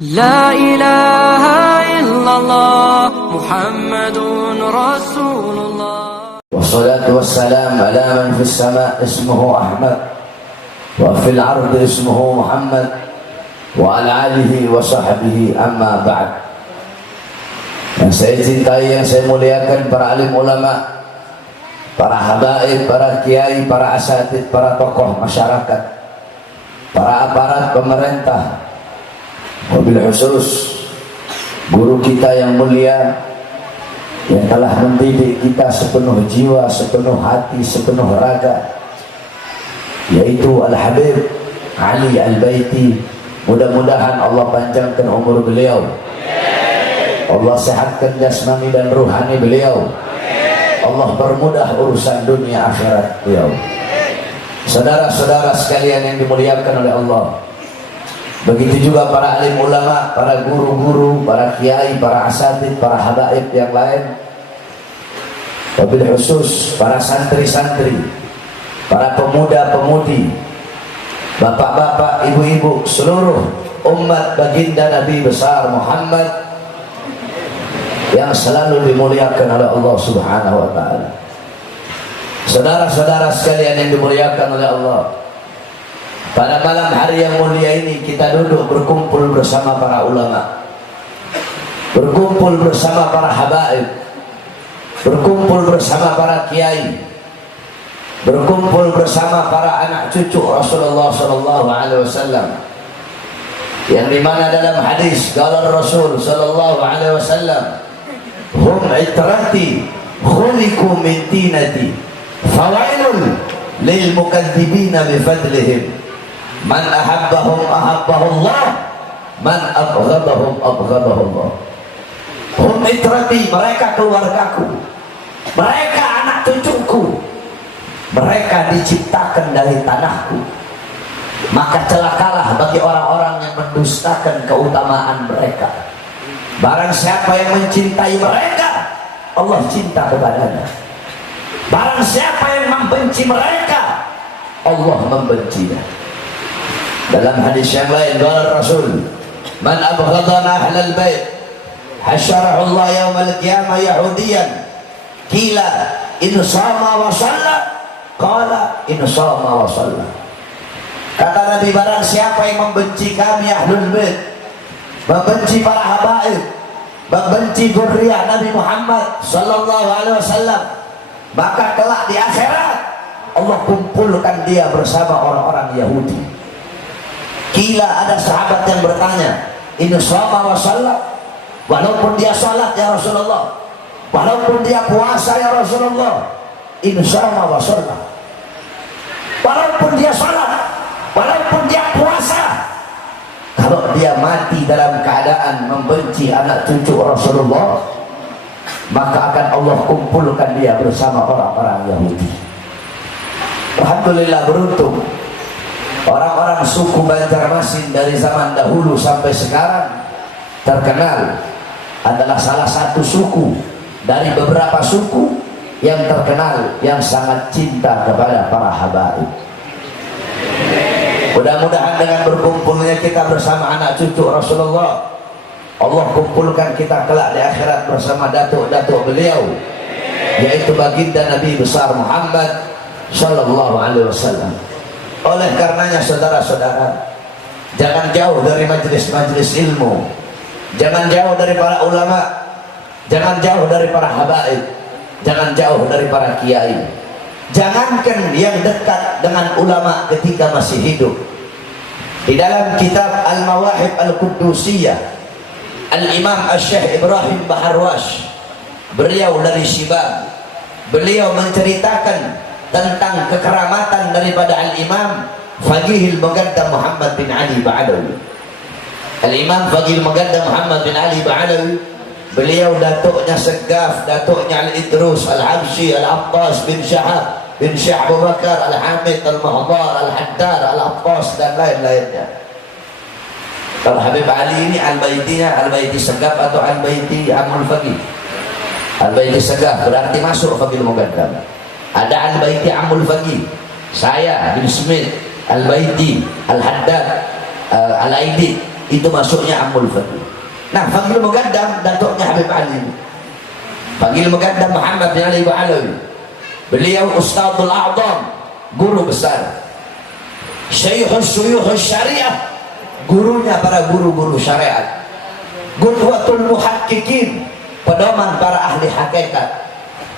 لا إله إلا الله محمد رسول الله. والصلاة والسلام على من في السماء اسمه أحمد وفي الأرض اسمه محمد وعلى آله وصحبه أما بعد. Yang saya cintai, yang saya muliakan, para alim ulama, para habaib, para kiai, para asatid, para tokoh masyarakat, para aparat pemerintah, wabil khusus guru kita yang mulia yang telah mendidik kita sepenuh jiwa, sepenuh hati, sepenuh raga, yaitu Al-Habib Ali Al-Baiti. Mudah-mudahan Allah panjangkan umur beliau, Allah sehatkan jasmani dan ruhani beliau, Allah permudah urusan dunia akhirat beliau. Saudara-saudara sekalian yang dimuliakan oleh Allah, begitu juga para alim ulama, para guru-guru, para kiai, para asatid, para habaib yang lain, wabil khusus para santri-santri, para pemuda-pemudi, bapak-bapak, ibu-ibu, seluruh umat baginda Nabi besar Muhammad yang selalu dimuliakan oleh Allah Subhanahu wa ta'ala. Saudara-saudara sekalian yang dimuliakan oleh Allah, pada malam hari yang mulia ini kita duduk berkumpul bersama para ulama, berkumpul bersama para habaib, berkumpul bersama para kiai, berkumpul bersama para anak cucu Rasulullah SAW, yang dimana dalam hadis qala Rasul sallallahu alaihi wasallam, hum itrati khuliqu min tinati fawailun lil mukadzibina bi fadlihim man ahabbahum ahabbahullah man abghadahum abghadahullah. Hum itrati, mereka keluargaku, mereka anak cucuku, mereka diciptakan dari tanahku, maka celakalah bagi orang-orang yang mendustakan keutamaan mereka. Barang siapa yang mencintai mereka, Allah cinta kepadanya. Barang siapa yang membenci mereka, Allah membencinya. Dalam hadis yang lain, qala Rasul, man abghadana ahlal bait hasyarahu Allah yaumal qiyamah yahudiyan qila in sama wa shalla qala in sama wa shalla. Kata Nabi, barang siapa yang membenci kami ahlul bait, membenci para habaib, membenci dzurriyyah Nabi Muhammad sallallahu alaihi wasallam, maka kelak di akhirat Allah kumpulkan dia bersama orang-orang Yahudi. Kila, ada sahabat yang bertanya, in shoma wa shalla, walaupun dia salat ya Rasulullah, walaupun dia puasa ya Rasulullah, in shoma wa shalla, walaupun dia salat, walaupun dia puasa, kalau dia mati dalam keadaan membenci anak cucu Rasulullah, maka akan Allah kumpulkan dia bersama orang-orang Yahudi. Alhamdulillah, beruntung orang-orang suku Banjarmasin dari zaman dahulu sampai sekarang terkenal adalah salah satu suku dari beberapa suku yang terkenal yang sangat cinta kepada para habaib. Mudah-mudahan dengan berkumpulnya kita bersama anak cucu Rasulullah, Allah kumpulkan kita kelak di akhirat bersama datuk-datuk beliau, yaitu baginda Nabi besar Muhammad sallallahu alaihi wasallam. Oleh karenanya saudara-saudara, jangan jauh dari majelis-majelis ilmu, jangan jauh dari para ulama, jangan jauh dari para habaib, jangan jauh dari para kiai. Jangankan yang dekat dengan ulama ketika masih hidup. Di dalam kitab Al-Mawahib Al-Quddusiyah, Al-Imam Al-Syekh Ibrahim Baharwash, beliau dari Shibab, beliau menceritakan tentang kekeramatan daripada Al-Imam Faqihil Muqaddam Muhammad bin Ali Ba'alawi. Al-Imam Faqihil Muqaddam Muhammad bin Ali Ba'alawi, beliau datuknya Segaf, datuknya Al-Idrus, Al-Habsyi, Al-Abbas bin Syahab bin Syekh Abu Bakar, Al-Hamid, Al-Mahdar, Al-Haddar, Al-Abbas dan lain-lainnya. Kalau Habib Ali ini Al-Baitinya Al-Baiti Segaf atau Al-Baiti Amul Faqih? Al-Baiti Segaf berarti masuk Faqihil Muqaddam. Ada Al-Baiti Amul Faqih, saya bin Smith, Al-Baiti, Al-Haddad, Al-Aidi, Itu masuknya Ammul Fadli. Nah, Fadlul Muqaddam datuknya Habib Ali. Fadlul Muqaddam Muhammad bin Ali Ba'alawi. Beliau Ustadzul A'zam, guru besar. Syekhus Syuyuhus Syariah, gurunya para guru-guru syariat. Qudwatul Muhaqqiqin, pedoman para ahli hakikat.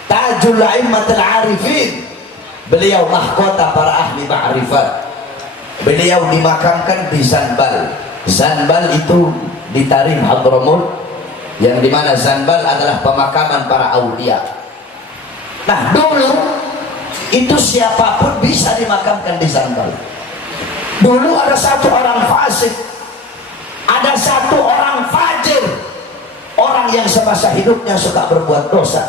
Tajul A'immatul Arifin, beliau mahkota para ahli ma'rifat. Beliau dimakamkan di Zanbal. Zanbal itu di Tarim Hadramut, yang dimana Zanbal adalah pemakaman para aulia. Nah, dulu itu siapapun bisa dimakamkan di Zanbal. Dulu ada satu orang fasik, ada satu orang fajir, orang yang semasa hidupnya suka berbuat dosa.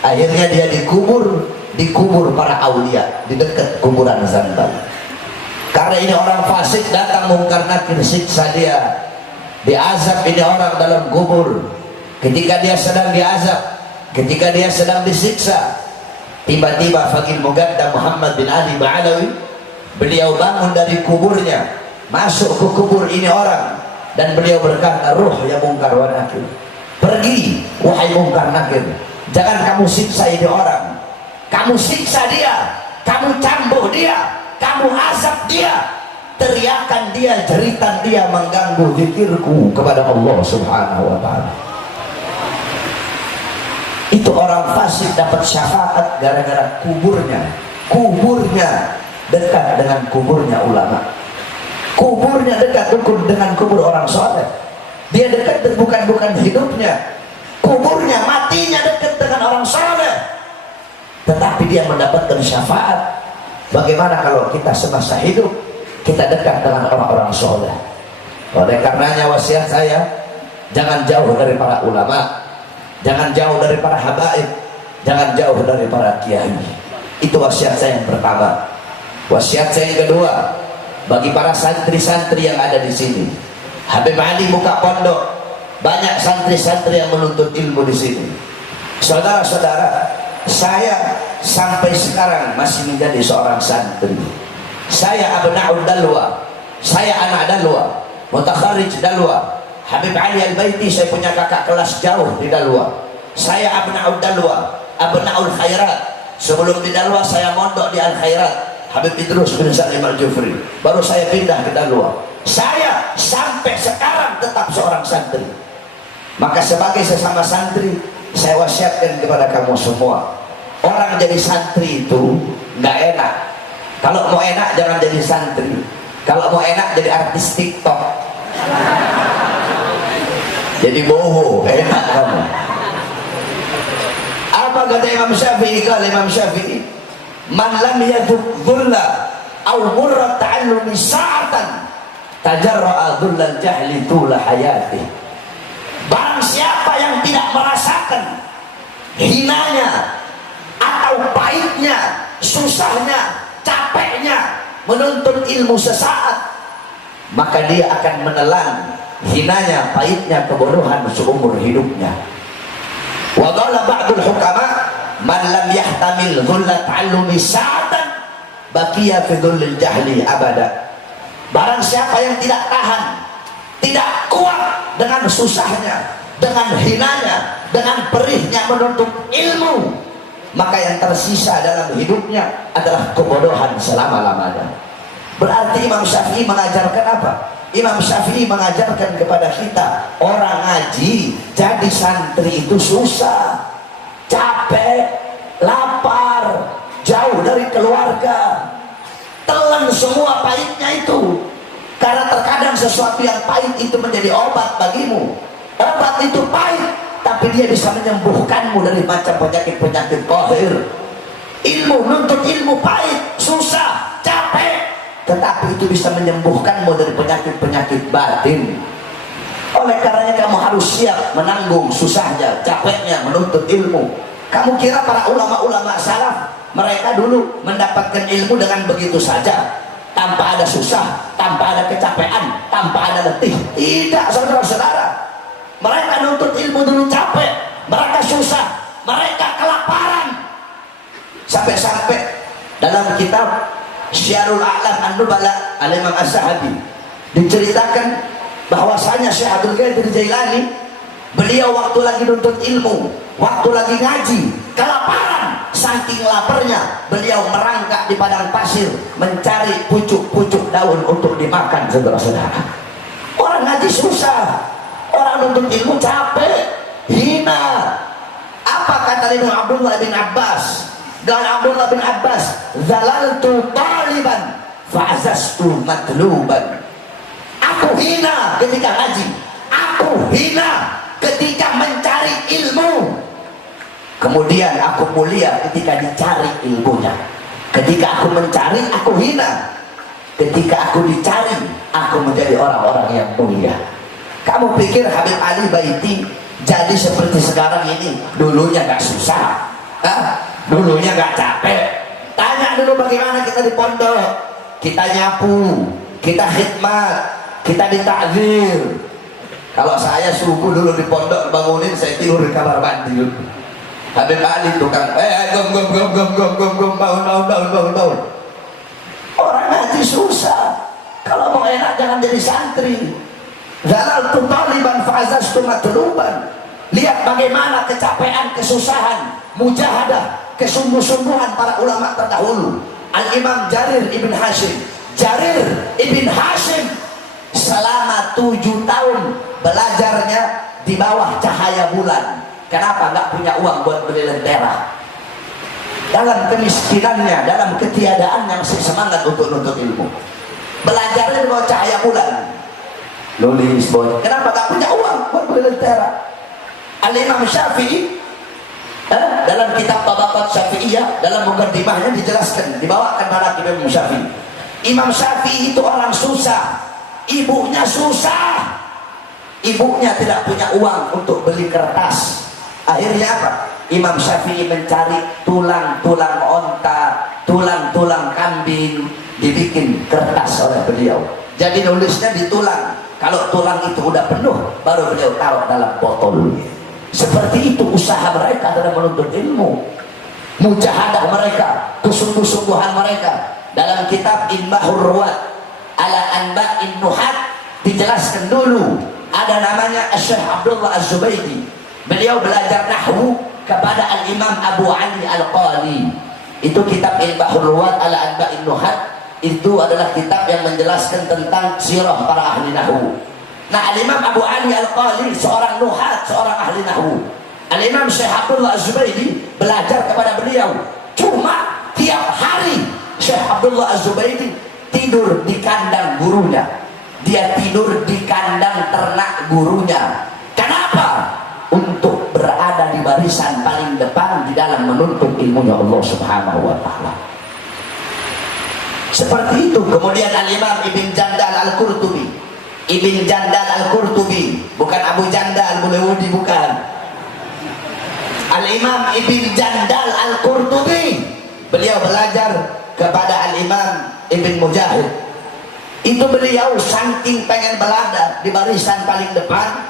Akhirnya dia dikubur para aulia di dekat kuburan Zanbal. Karena ini orang fasik, datang mungkar nakir, siksa dia, diazab ini orang dalam kubur. Ketika dia sedang diazab, ketika dia sedang disiksa, tiba-tiba Fadlul Muqaddam Muhammad bin Ali Ba'alawi, beliau bangun dari kuburnya, masuk ke kubur ini orang, dan beliau berkata, ruh ya mungkar wa nakir, pergi wahai mungkar nakir, jangan kamu siksa ini orang, kamu siksa dia, kamu cambuk dia, kamu azab dia, teriakan dia, jeritan dia mengganggu zikirku kepada Allah Subhanahu wa ta'ala. Itu orang fasik dapat syafaat gara-gara kuburnya dekat dengan kuburnya ulama, kuburnya dekat dengan kubur orang soleh. Dia dekat bukan hidupnya, kuburnya matinya dekat dengan orang soleh, tetapi dia mendapatkan syafaat. Bagaimana kalau kita semasa hidup kita dekat dengan orang-orang soleh? Oleh karenanya wasiat saya, jangan jauh dari para ulama, jangan jauh dari para habaib, jangan jauh dari para kiai. Itu wasiat saya yang pertama. Wasiat saya yang kedua, bagi para santri-santri yang ada di sini, Habib Ali buka pondok, banyak santri-santri yang menuntut ilmu di sini. Saudara-saudara, saya sampai sekarang masih menjadi seorang santri. Saya abna'ud dalwa, saya anak dalwa, mutakharrij dalwa. Habib Ali Al-Baiti saya punya kakak kelas jauh di dalwa. Saya abna'ud dalwa, abna'ul khairat. Sebelum di dalwa saya mondok di Al-Khairat, Habib Idrus bin Salim Al-Jufri. Baru saya pindah ke dalwa. Saya sampai sekarang tetap seorang santri. Maka sebagai sesama santri, saya wasiatkan kepada kamu semua, orang jadi santri itu nggak enak. Kalau mau enak jangan jadi santri. Kalau mau enak jadi artis TikTok. Jadi boho, enak kamu. Apa kata Imam Syafi'i? Kalau Imam Syafi'i, man lam yadhuk dhulla aw murra ta'allumi sa'atan tajarra'a dhullal jahli tula hayati. Barang siapa yang tidak merasakan hinanya atau pahitnya, susahnya, capeknya menuntut ilmu sesaat, maka dia akan menelan hinanya, pahitnya, kebodohan seumur hidupnya. Wa qala ba'dul hukama man lam yahtamil dhulla ta'allumi sa'atan baqiya fi dhullil jahli abada. Barang siapa yang tidak tahan, tidak kuat dengan susahnya, dengan hinanya, dengan perihnya menuntut ilmu, maka yang tersisa dalam hidupnya adalah kebodohan selama-lamanya. Berarti Imam Syafi'i mengajarkan apa? Imam Syafi'i mengajarkan kepada kita, orang ngaji jadi santri itu susah, capek, lapar, jauh dari keluarga, telan semua pahitnya itu. Karena terkadang sesuatu yang pahit itu menjadi obat bagimu. Obat itu pahit, tapi dia bisa menyembuhkanmu dari macam penyakit-penyakit qahir. Ilmu, nuntut ilmu pahit, susah, capek, tetapi itu bisa menyembuhkanmu dari penyakit-penyakit batin. Oleh karenanya kamu harus siap menanggung susahnya, capeknya menuntut ilmu. Kamu kira para ulama-ulama salaf, mereka dulu mendapatkan ilmu dengan begitu saja, tanpa ada susah, tanpa ada kecapean, tanpa ada letih? Tidak, saudara-saudara. Mereka nuntut ilmu dulu capek, mereka susah, mereka kelaparan. Sampai-sampai dalam kitab Syiarul A'lam An-Nubala Al-Imam Az-Zahabi diceritakan bahwasanya Syekh Abdul Qadir Jailani, beliau waktu lagi nuntut ilmu, waktu lagi ngaji, kelaparan, saking laparnya beliau merangkak di padang pasir mencari pucuk-pucuk daun untuk dimakan. Saudara-saudara, orang ngaji susah, orang nuntut ilmu capek, hina. Apa kata Imam Abdullah bin Abbas? Dan Abdullah bin Abbas, zalaltu taliban fa'azastu matluban. Aku hina ketika ngaji, aku hina ketika mencari ilmu, kemudian aku mulia ketika dicari ilmunya. Ketika aku mencari, aku hina. Ketika aku dicari, aku menjadi orang-orang yang mulia. Kamu pikir Habib Ali Baiti jadi seperti sekarang ini dulunya gak susah? Dulunya gak capek? Tanya dulu bagaimana kita di pondok. Kita nyapu, kita khidmat, kita ditakzir. Kalau saya subuh dulu di pondok bangunin, saya tidur di kamar mandi dulu. Habib Ali tukang gom bangun. Orang ngaji susah. Kalau mau enak jangan jadi santri. Zalaltu taliban fa'azastu matluban. Lihat bagaimana kecapean, kesusahan, mujahadah, kesungguh-sungguhan para ulama terdahulu. Al-Imam Jarir ibn Hashim, selama 7 tahun belajarnya di bawah cahaya bulan. Kenapa? Gak punya uang buat beli lentera. Dalam kemiskinannya, dalam ketiadaannya masih semangat untuk nuntut ilmu. Belajarnya di bawah cahaya bulan. Nulis boy. Kenapa? Gak punya uang buat beli lentera. Al-Imam Syafi'i dalam kitab Tabaqat Syafi'iyah, dalam muqaddimahnya dijelaskan, dibawakan manaqib Imam Syafi'i. Imam Syafi'i itu orang susah, ibunya susah, ibunya tidak punya uang untuk beli kertas. Akhirnya apa? Imam Syafi'i mencari tulang-tulang onta, tulang-tulang kambing, dibikin kertas oleh beliau. Jadi nulisnya di tulang. Kalau tulang itu udah penuh, baru beliau taruh dalam botol. Seperti itu usaha mereka dalam menuntut ilmu, mujahadah mereka, kesungguh-sungguhan mereka. Dalam kitab Inbahur Ruwat ala Anba'in Nuhat dijelaskan dulu, ada namanya Syekh Abdullah Az-Zubaydi. Beliau belajar nahwu kepada Al-Imam Abu Ali Al-Qali. Itu kitab Inbahur Ruwat ala Anba'in Nuhat. Itu adalah kitab yang menjelaskan tentang sirah para ahli nahwu. Nah, Al-Imam Abu Ali Al-Qali seorang nuhat, seorang ahli nahwu. Al-Imam Syekh Abdullah Az-Zubaydi belajar kepada beliau. Cuma tiap hari Syekh Abdullah Az-Zubaydi tidur di kandang gurunya. Dia tidur di kandang ternak gurunya. Kenapa? Untuk berada di barisan paling depan di dalam menuntut ilmunya Allah Subhanahu wa ta'ala. Seperti itu. Kemudian Al-Imam Ibn Jandal Al-Qurtubi, Ibn Jandal Al-Qurtubi, bukan Abu Jandal Mulewudi, bukan. Al-Imam Ibn Jandal Al-Qurtubi, beliau belajar kepada Al-Imam Ibn Mujahid. Itu beliau saking pengen berada di barisan paling depan,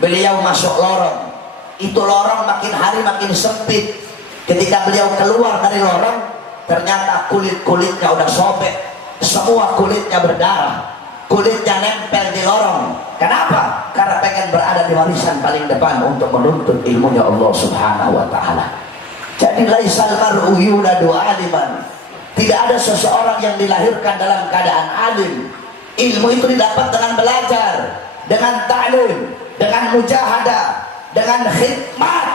beliau masuk lorong. Itu lorong makin hari makin sempit. Ketika beliau keluar dari lorong, ternyata kulit-kulitnya udah sobek, semua kulitnya berdarah, kulitnya nempel di lorong. Kenapa? Karena pengen berada di barisan paling depan untuk menuntut ilmunya Allah Subhanahu wa ta'ala. Jadi laisal mar'u yuladu aliman. Tidak ada seseorang yang dilahirkan dalam keadaan alim. Ilmu itu didapat dengan belajar, dengan ta'lim, dengan mujahadah, dengan khidmat.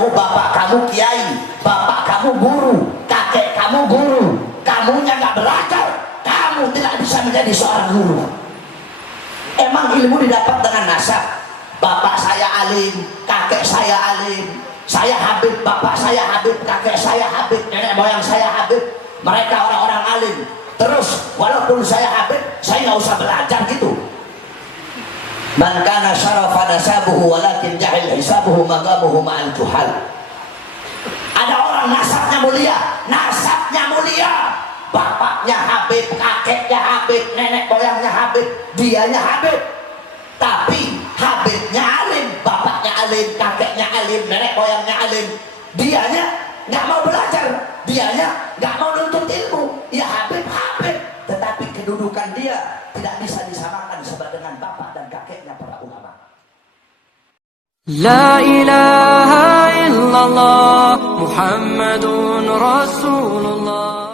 Oh, bapak kamu kiai, bapak kamu guru, kakek kamu guru, kamunya gak belajar, kamu tidak bisa menjadi seorang guru. Emang ilmu didapat dengan nasab. Bapak saya alim, kakek saya alim, saya habib, bapak saya habib, kakek saya habib, nenek moyang saya habib, mereka orang-orang alim. Terus walaupun saya habib, saya nggak usah belajar gitu. Man kana syarafa nasabuhu walakin jahil hisabuhu magamuhu ma'al juhal. Ada orang nasabnya mulia, bapaknya habib, kakeknya habib, nenek moyangnya habib, dianya habib. Tapi habibnya alim, bapaknya alim, kakeknya alim, nenek moyangnya alim, dianya nggak mau belajar, dianya nggak mau nuntut ilmu. Ya habib, tetapi kedudukan dia tidak bisa disamakan dengan bapak لا إله إلا الله محمد رسول الله.